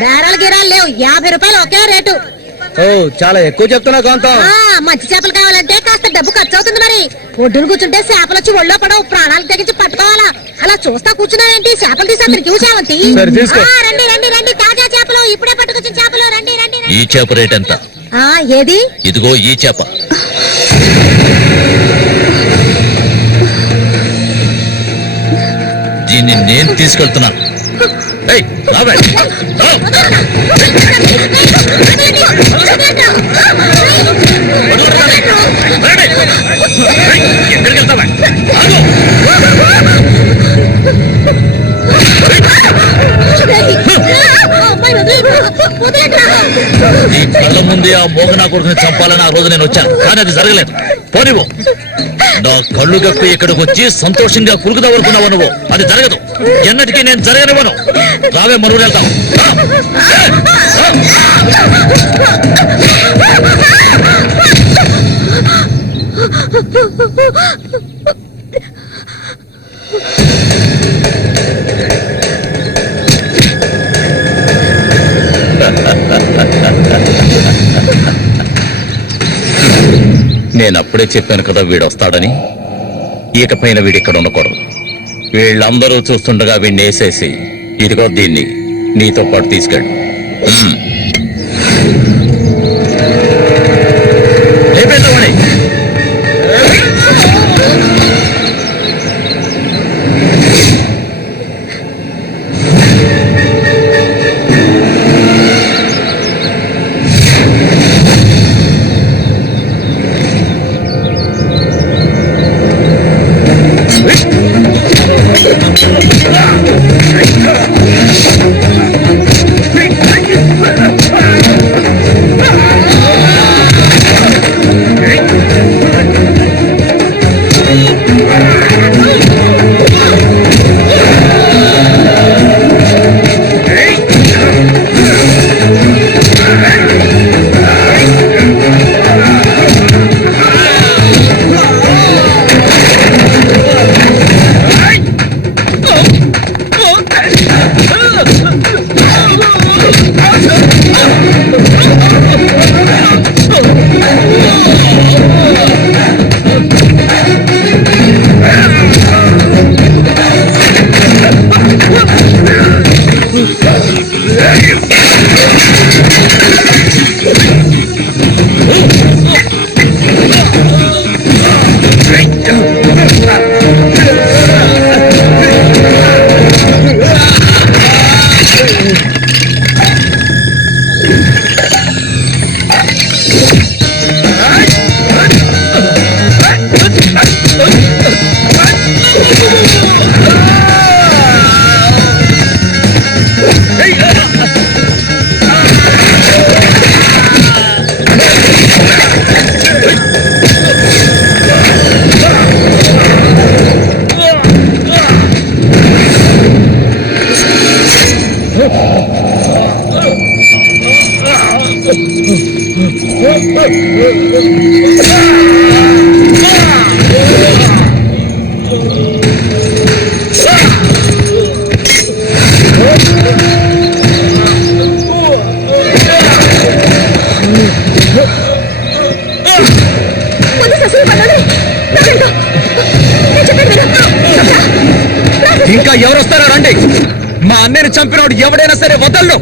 బేరాలు గిరాలు లేవు, 50 రూపాయలు ఒకే రేటు. ఓ చాలా ఎక్కువ చెప్తున్నా కాంతం. మంచి చేపలు కావాలంటే కాస్త డబ్బు ఖర్చు అవుతుంది. మరి ఒడ్డును కూర్చుంటే చేపలు వచ్చి ఒళ్ళో పడవు, ప్రాణాలు తెగించి పట్టుకోవాలా. అలా చూస్తా కూర్చున్నావేంటి? చేపలు తీసి అతనికి చావంతి. రండి రండి రండి, తాజా చేపలు ఇప్పుడే పట్టుకొచ్చిన చేపలు. రండి రండి. ఈ చేప రేట్ ఎంత? ఏది? ఇదిగో ఈ చేప. దీన్ని నేను తీసుకెళ్తున్నా. ఎక్కడికి వెళ్తావా? నీ కళ్ళ ముందే ఆ మోగనా కొడుకుని చంపాలని ఆ రోజు నేను వచ్చాను, కానీ అది జరగలేదు. పోనివ్వు. నా కళ్ళు కప్పి ఇక్కడికి వచ్చి సంతోషంగా కురుకుదావనుకున్నావు నువ్వు. అది జరగదు, ఎన్నటికీ నేను జరగనివ్వను. రావే, మనువులు వెళ్తాం. నేనప్పుడే చెప్పాను కదా వీడొస్తాడని. ఇకపైన వీడిక్కడ ఉండకూడదు. వీళ్ళందరూ చూస్తుండగా వీడిని వేసేసి ఇదిగో దీన్ని నీతో పాటు తీసుకెళ్ళు. లేపేద్దామని. ఇంకా ఎవరొస్తారో రండి. మా అన్నయ్యని చంపినోడు ఎవడైనా సరే వదల్లో.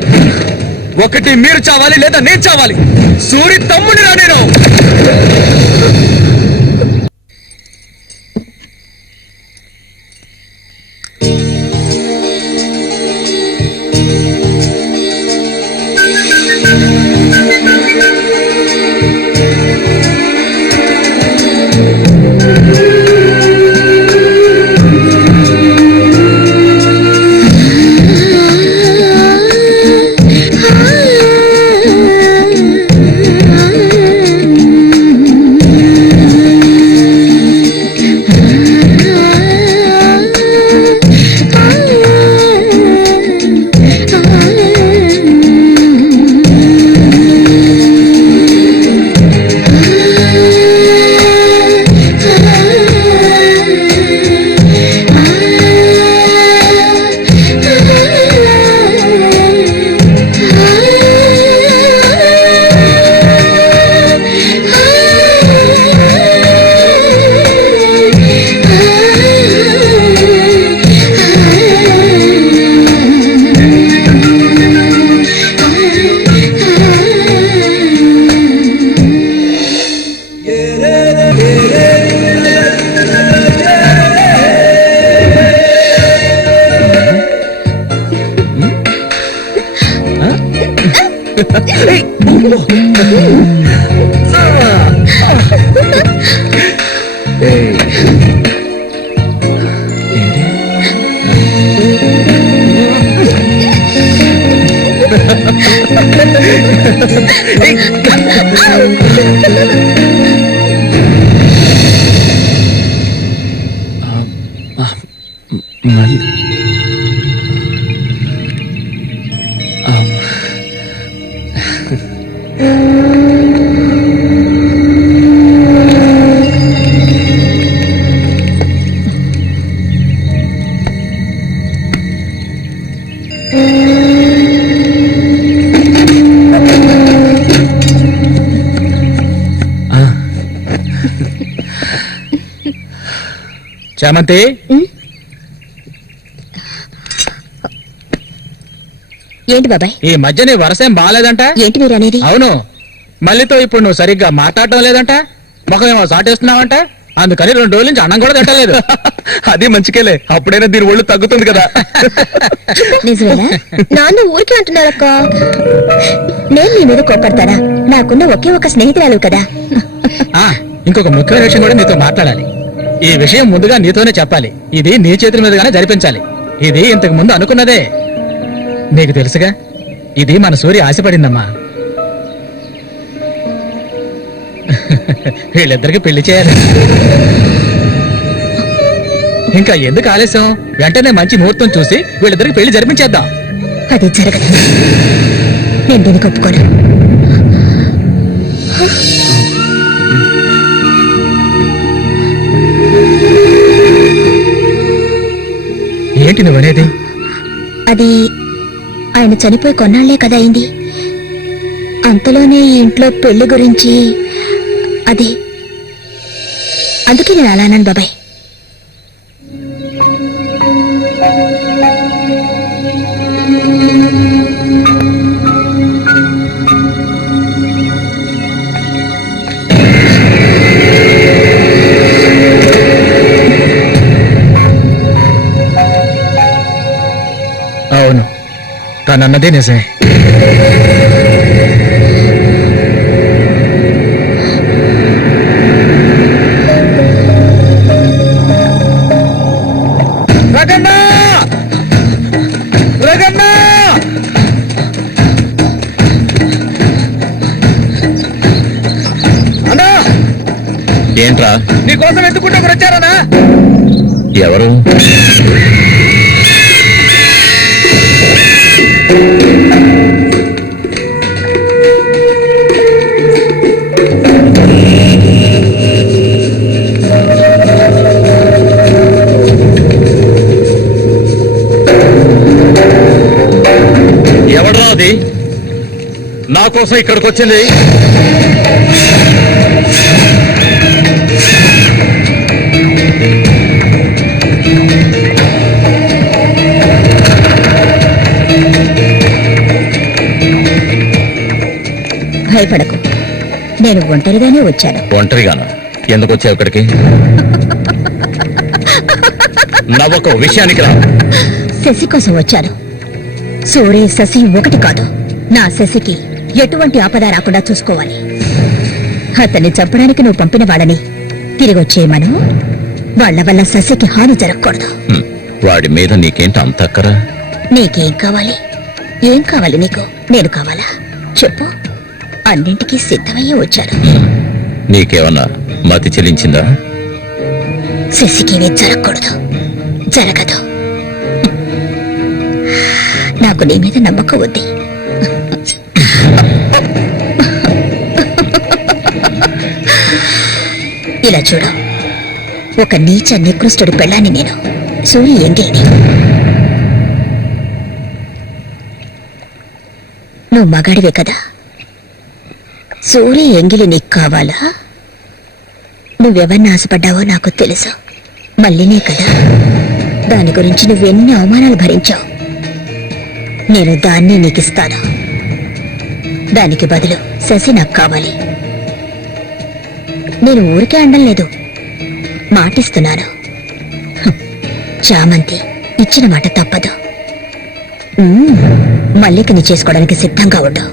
ఒకటి మీరు చావాలి, లేదా నేను చావాలి. సూరి తమ్ముడిరా నేను. చామంతి, ఏంటి బాబాయ్? ఈ మధ్య నీ వరసేం బాగాలేదంట. ఏంటి మీరు అనేది? అవును, మళ్ళీతో ఇప్పుడు నువ్వు సరిగ్గా మాట్లాడటం లేదంట, ముఖమేమో సాటేస్తున్నావంట, అందుకని 2 రోజుల నుంచి అన్నం కూడా తింటలేదు. అది మంచికేలే, అప్పుడైనా దీని ఒళ్ళు తగ్గుతుంది కదా. నిజమేనా? నాన్న ఊరికే అంటున్నారక్క. నేను నీ మీద కోపడతానా? నాకున్న ఒకే ఒక స్నేహితురాలు కదా. ఇంకొక ముఖ్యమైన విషయం కూడా నీతో మాట్లాడాలి. ఈ విషయం ముందుగా నీతోనే చెప్పాలి. ఇది నీ చేతుల మీదుగానే జరిపించాలి. ఇది ఇంతకు ముందు అనుకున్నదే, నీకు తెలుసుగా. ఇది మన సూర్య ఆశపడిందమ్మా. వీళ్ళిద్దరికి పెళ్లి చేయాలి. ఇంకా ఎందుకు ఆలస్యం? వెంటనే మంచి ముహూర్తం చూసి వీళ్ళిద్దరికి పెళ్లి జరిపించేద్దాం. అది జరగదు. నేను దీనికి ఒప్పుకోను. ఏంటి నువ్వనేది? అది ఆయన చనిపోయి కొన్నాళ్లే కదా అయింది. అంతలోనే ఈ ఇంట్లో పెళ్లి గురించి అది, అందుకే నేను అలా అన్నాను బాబాయ్. అవును, తనన్నదే నిజమే. ఏంట్రా? నీకోసం ఎత్తుకుంటే వచ్చారనా? ఎవరు? ఎవడ్రా అది నా కోసం ఇక్కడికి వచ్చింది? భయపడకు, నేను ఒంటరిగానే వచ్చాను. ఒంటరిగానా? ఎందుకు వచ్చావు ఇక్కడికి? నవ్వకు, విషయానికి రా. శశి కోసం వచ్చాను. సూర్య శశి ఒకటి కాదు. నా శశికి ఎటువంటి ఆపద రాకుండా చూసుకోవాలి. అతన్ని చంపడానికి నువ్వు పంపిన వాళ్ళని తిరిగి వచ్చేయమను. వాళ్ల వల్ల శశికి హాని జరగకూడదు. వాడి మీద నీకేంటి అంత అక్కరా? నీకేం కావాలి? ఏం కావాలి నీకు? నేను కావాలా? చెప్పు. అన్నింటికీ సిద్ధమయ్యే వచ్చాను. నీకేమన్నా మతి చెల్లించిందా? శశికేమీ జరగకూడదు. జరగదు. నాకు నీ మీద నమ్మకం ఉంది. ఇలా చూడు, ఒక నీచ నికృష్టుడి పెళ్ళాన్ని నేను, సూర్య ఎంగిల్ని. నువ్వు మగాడివే కదా. సూర్య ఎంగిలి నీకు కావాలా? నువ్వెవరిని ఆశపడ్డావో నాకు తెలుసు. మళ్ళీనే కదా. దాని గురించి నువ్వెన్ని అవమానాలు భరించావు. నేను దాన్ని నీకిస్తాను. దానికి బదులు శశి నాకు కావాలి. నేను ఊరికే అండం లేదు, మాటిస్తున్నాను. చామంతి ఇచ్చిన మాట తప్పదు. మల్లికని చేసుకోవడానికి సిద్ధంగా ఉండు.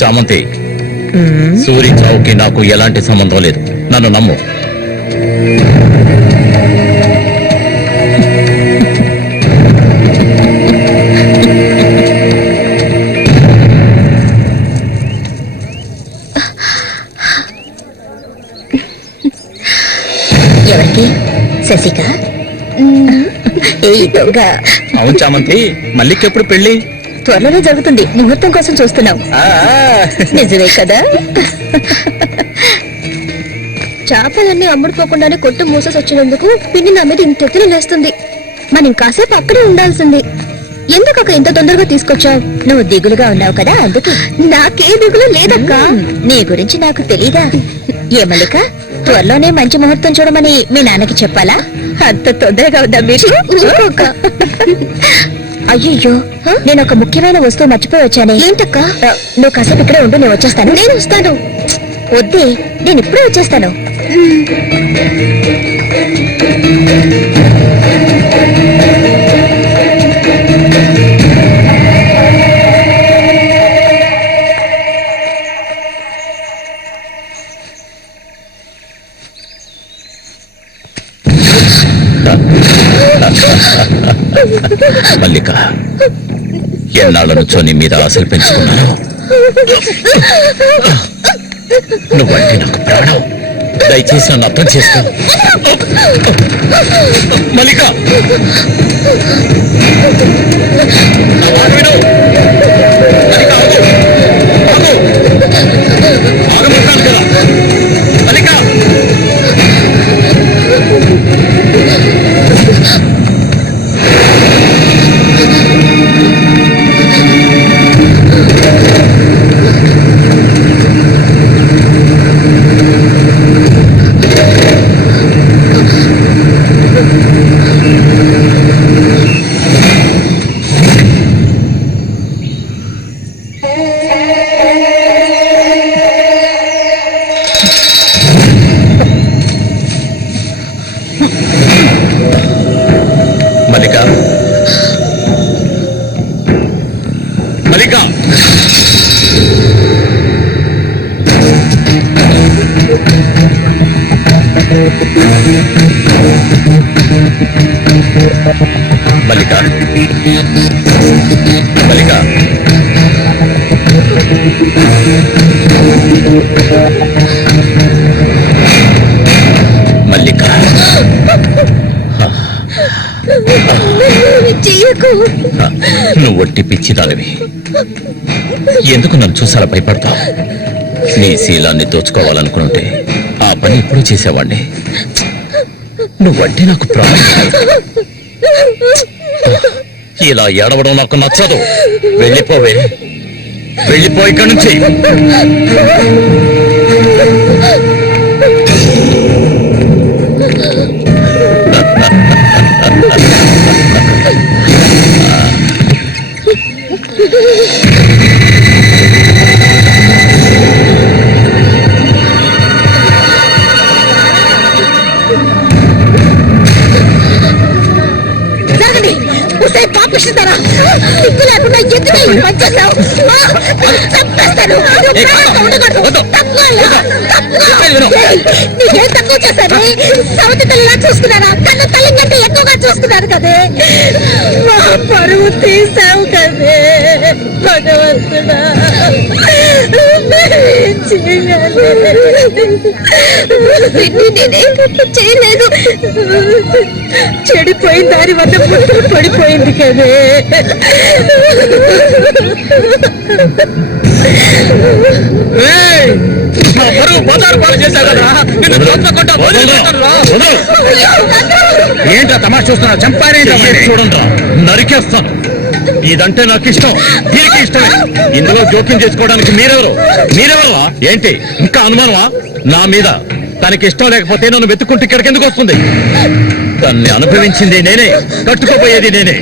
చామంతి, సూరి చావుకి నాకు ఎలాంటి సంబంధం లేదు. నన్ను నమ్ము. ఎవరికి? శశిక? అవును చామంతి, మల్లికెప్పుడు పెళ్లి? త్వరలోనే జరుగుతుంది. ముహూర్తం కోసం చూస్తున్నాం. నిజమే కదా? చేపలన్నీ అమ్ముడుపోకుండానే కొట్టు మూసేసి వచ్చినందుకు పిన్ని నా మీద ఇంత ఎత్తున లేస్తుంది. మనం కాసేపు అక్కడే ఉండాల్సింది. ఎందుకక్క ఇంత తొందరగా తీసుకొచ్చావు? నువ్వు దిగులుగా ఉన్నావు కదా, అందుకే. నాకే దిగులు లేదక్క. నీ గురించి నాకు తెలీదా? ఏ మల్లిక, త్వరలోనే మంచి ముహూర్తం చూడమని మీ నాన్నకి చెప్పాలా? అంత తొందరగా ఉందా మీరు? అయ్యో, నేను ఒక ముఖ్యమైన వస్తువు మర్చిపోయి వచ్చాను. ఏంటక్క? నువ్వు కాసేపు ఇక్కడే ఉండు, నేను వచ్చేస్తాను. నేను వస్తాను. వద్దే, నేను ఇప్పుడే వచ్చేస్తాను. మల్లిక, ఎన్నాళ్ళ నుంచో నీ మీద ఆశలు పెంచుకున్నాను. నువ్వంటే నాకు ప్రాణం. దయచేసి నన్ను అర్థం చేసుకో. మల్లిక, నా మాట విను. మల్లిక, ఆగు. ఆగు. ఆగమంటాను కదా. మల్లిక, మల్లిక, మల్లిక, మల్లిక, మల్లిక, మల్లిక, నువ్వు ఒట్టి పిచ్చిదానివి. ఎందుకు నన్ను చూసాలా భయపడతావు? నీ శీలాన్ని దోచుకోవాలనుకుంటే ఆ పని ఇప్పుడు చేసేవాడిని. నువ్వంటే నాకు ప్రాణం. ఇలా ఏడవడం నాకు నచ్చదు. వెళ్ళిపోవే, వెళ్ళిపో ఇక్కడి నుంచి. పాపిస్తారా? సిగ్గు లేకుండా ఎందుకు ఈ పని చేశావు? చంపేస్తాను. నీకేం తక్కువ చేశాను? సౌతి తల్లిలా చూసుకున్నారా? కన్ను తల్లి కంటే ఎక్కువగా చూసుకున్నారు కదే. మా పరువు తీసావు కదే భగవంతుడా. చేయలేదు. చెడిపోయిన దారి వద్ద పుట్టు పడిపోయింది కదే. ఏంటా తమాషా చూస్తున్నా? చంపారేంటా? చూడండి, నరికేస్తాను. ఇదంటే నాకు ఇష్టం, దీనికి ఇష్టమే. ఇందులో జోక్యం చేసుకోవడానికి మీరెవరు? ఏంటి ఇంకా అనుమానమా నా మీద? తనకి ఇష్టం లేకపోతే నన్ను వెతుక్కుంటే ఇక్కడికి ఎందుకు వస్తుంది? తన్ని అనుభవించింది నేనే, కట్టుకోపోయేది నేనే.